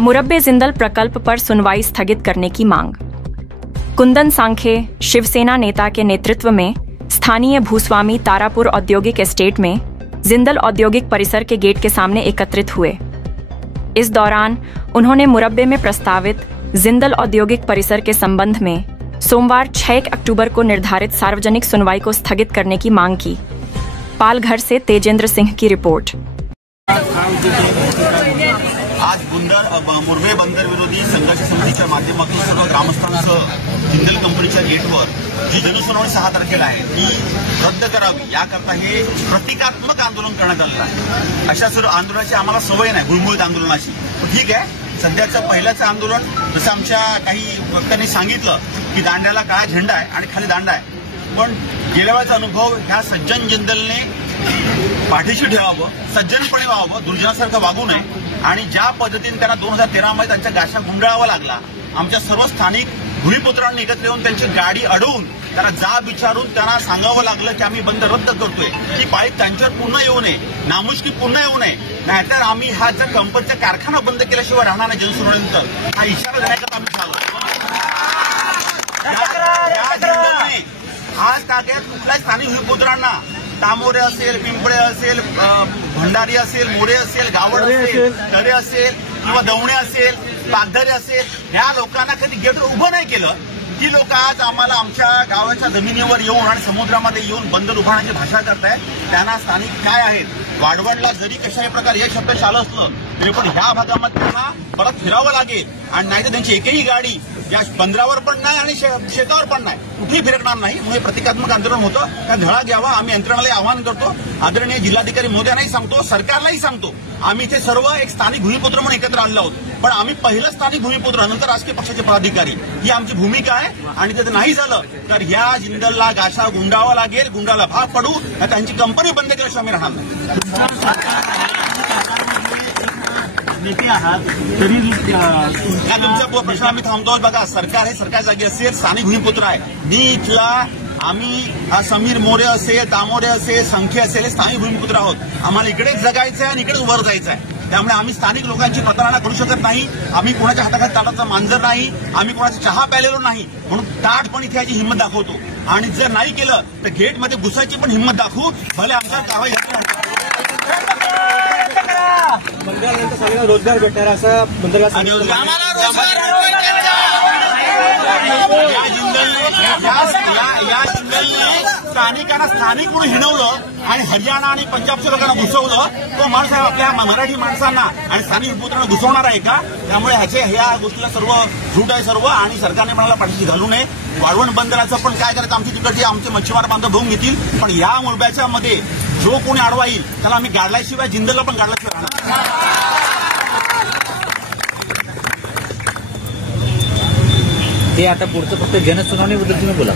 मुरब्बे जिंदल प्रकल्प पर सुनवाई स्थगित करने की मांग। कुंदन सांखे शिवसेना नेता के नेतृत्व में स्थानीय भूस्वामी तारापुर औद्योगिक एस्टेट में जिंदल औद्योगिक परिसर के गेट के सामने एकत्रित हुए। इस दौरान उन्होंने मुरब्बे में प्रस्तावित जिंदल औद्योगिक परिसर के संबंध में सोमवार 6 अक्टूबर को निर्धारित सार्वजनिक सुनवाई को स्थगित करने की मांग की। पालघर से तेजेंद्र सिंह की रिपोर्ट। आज मुरबे बंदर विरोधी संघर्ष समितीच्या माध्यमातून सर्व ग्रामस्थांचं जिंदल कंपनीच्या गेटवर जी जनसुनावणी 6 तारखेला आहे ती रद्द करावी याकरता हे प्रतिकात्मक आंदोलन करण्यात आलेलं आहे। अशा सर्व आंदोलनाची आम्हाला सवय नाही, गुळमुळीत आंदोलनाची। ठीक आहे, सध्याचं पहिल्याचं आंदोलन जसं आमच्या काही वक्त्यांनी सांगितलं की दांड्याला काळा झेंडा आहे आणि खाली दांडा आहे, पण गेल्या वेळेचा अनुभव ह्या सज्जन जिंदलने पाठीशी ठेवावं, सज्जनपणे व्हावं, दुर्जनासारखं वागू नये आणि ज्या पद्धतीने त्यांना 2013 मध्ये त्यांच्या गाशा गुंडाळावा लागला, आमच्या सर्व स्थानिक भूमिपुत्रांनी एकत्र येऊन त्यांची गाडी अडवून त्यांना जाब विचारून त्यांना सांगावं लागलं की आम्ही बंद रद्द करतोय। ही पाळी त्यांच्यावर पुन्हा येऊ नये, नामुष्की पुन्हा येऊ नये, नाहीतर आम्ही हा जर कंपनीचा कारखाना बंद केल्याशिवाय राहणार नाही जनसुनावणीनंतर, हा इशारा देण्याचा आम्ही चालू। आज ताग्यात कुठल्याही स्थानिक भूमिपुत्रांना तामोरे असेल, पिंपळे असेल, भंडारी असेल, मोरे असेल, गावड असेल, तरे असेल किंवा दवणे असेल, पागधरे असेल, ह्या लोकांना कधी गेटवर उभं नाही केलं। ती लोक आज आम्हाला आमच्या गावाच्या जमिनीवर येऊन आणि समुद्रामध्ये येऊन बंदर उभारण्याची भाषा करतायत। त्यांना स्थानिक काय आहेत, वाढवणला जरी कशाही प्रकारे हे शब्द चालू असलं तरी पण ह्या भागामध्ये त्यांना परत फिरावं लागेल आणि नाही तर त्यांची एकही गाडी या बंदरावर पण नाही आणि शेतावर पण नाही, कुठेही फिरकणार नाही। म्हणून प्रतिकात्मक आंदोलन होतं, त्या धडा घ्यावा आम्ही यंत्रणाला आवाहन करतो। आदरणीय जिल्हाधिकारी महोदयांनाही सांगतो, सरकारलाही सांगतो, आम्ही इथे सर्व एक स्थानिक भूमिपुत्र म्हणून एकत्र आलेलो आहोत, पण आम्ही पहिलं स्थानिक भूमिपुत्र नंतर राजकीय पक्षाचे पदाधिकारी, ही आमची भूमिका आहे। आणि ते नाही झालं तर ह्या जिंदलला गाशा गुंडावा लागेल, गुंडाला भाग पडू, त्यांची कंपनी बंद केल्याशिवाय आम्ही राहणार नाही। नेते आहात तरी तुमचा प्रश्न आम्ही थांबतो। बघा, सरकार हे सरकार जागी असेल, स्थानिक भूमिपुत्र आहे। मी इथला आम्ही समीर मोरे असेल, दामोरे असेल, संख्या असेल, हे स्थानिक भूमिपुत्र आहोत। आम्हाला इकडेच जगायचं आहे आणि इकडेच वर जायचं आहे। त्यामुळे आम्ही स्थानिक लोकांची प्रतारणा करू शकत नाही। आम्ही कोणाच्या हाताखाली ताटाचा मांजर नाही, आम्ही कोणाचा चहा प्यालेलो नाही, म्हणून ताटपण इथे याची हिंमत दाखवतो। आणि जर नाही केलं तर गेटमध्ये घुसायची पण हिंमत दाखवू, भले आमच्या गावात बंदरानंतर सगळ्यांना रोजगार भेटणार असं बंदर या जिंदलने स्थानिकांना स्थानिक म्हणून हिणवलं आणि हरियाणा आणि पंजाबच्या लोकांना घुसवलं। तो माणूस आपल्या मराठी माणसांना आणि स्थानिक भूमिपुत्रांना घुसवणार आहे का? त्यामुळे ह्या गोष्टीला सर्व झूट आहे सर्व, आणि सरकारने म्हणाला पाठीशी घालू नये। वाढवण बंदराचं पण काय करायचं, आमची तिकडचे आमचे मच्छीमार बांधव भरून घेतील, पण या मुरब्याच्या मध्ये जो कोणी आडवा येईल त्याला आम्ही गाडल्याशिवाय, जिंदलला पण गाडल्याशिवाय राहणार। ते आता पुढचं फक्त जनसुनावणीबद्दल तुम्ही बोला।